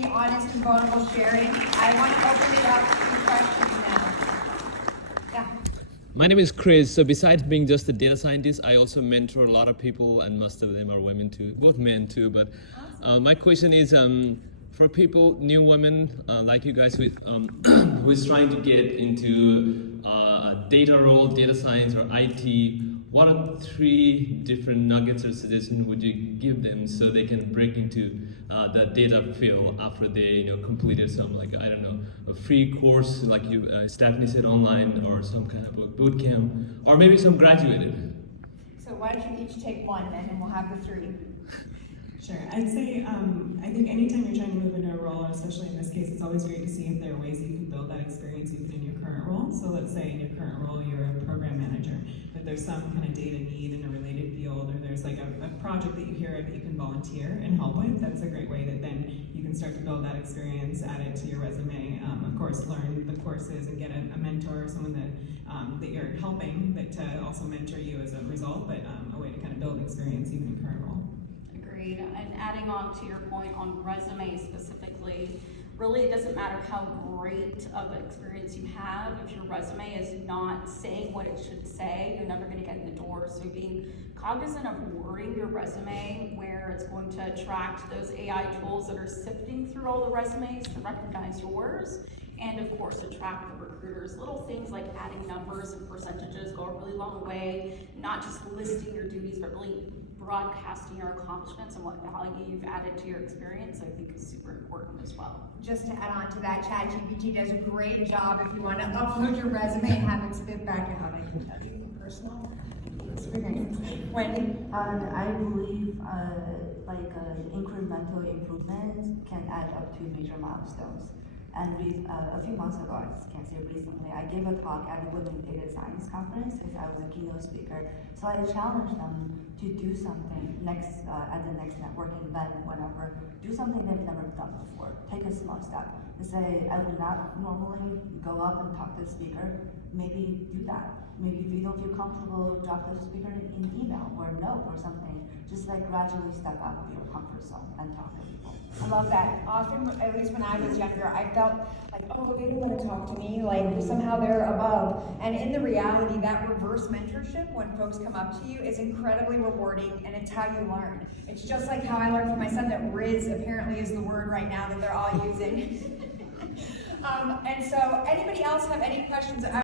the honest and vulnerable sharing. I want to open it up to questions now. Yeah. My name is Chris. So besides being just a data scientist, I also mentor a lot of people, and most of them are women too, both men too. But my question is, for people, new women like you guys, with who is trying to get into a data role, data science, or IT, what are 3 different nuggets or suggestions would you give them so they can break into the data field after they completed some, like, I don't know, a free course like you Stephanie said, online, or some kind of a boot camp, or maybe some graduated? So why don't you each take one then, and we'll have the 3. Sure. I'd say, I think anytime you're trying to move into a role, especially in this case, it's always great to see if there are ways that you can build that experience even in your current role. So let's say in your current role, you're a program manager, but there's some kind of data need in a related field, or there's like a project that you hear of that you can volunteer and help with. That's a great way that then you can start to build that experience, add it to your resume. Of course, learn the courses and get a mentor, someone that you're helping that to also mentor you as a result, but a way to kind of build experience even in current role. And adding on to your point on resume specifically, really it doesn't matter how great of an experience you have. If your resume is not saying what it should say, you're never going to get in the door. So being cognizant of wording your resume where it's going to attract those AI tools that are sifting through all the resumes to recognize yours, and of course attract the recruiters. Little things like adding numbers and percentages go a really long way, not just listing your duties, but really broadcasting your accomplishments and what value you've added to your experience, I think is super important as well. Just to add on to that, ChatGPT does a great job if you want to upload your resume and have it spit back out. I can tell you from personal experience. Wendy? I believe incremental improvements can add up to major milestones. And a few months ago, I just can't say recently, I gave a talk at the Women Data Science Conference because I was a keynote speaker. So I challenged them to do something at the next networking event, whenever, do something they've never done before. Take a small step and say, I would not normally go up and talk to the speaker. Maybe do that. Maybe if you don't feel comfortable, drop the speaker in email or a note or something. Just like gradually step out of your comfort zone and talk to people. I love that. Often, at least when I was younger, I felt like, oh, they don't want to talk to me, like somehow they're above. And in the reality, that reverse mentorship, when folks come up to you, is incredibly rewarding, and it's how you learn. It's just like how I learned from my son that Riz apparently is the word right now that they're all using. And so, anybody else have any questions?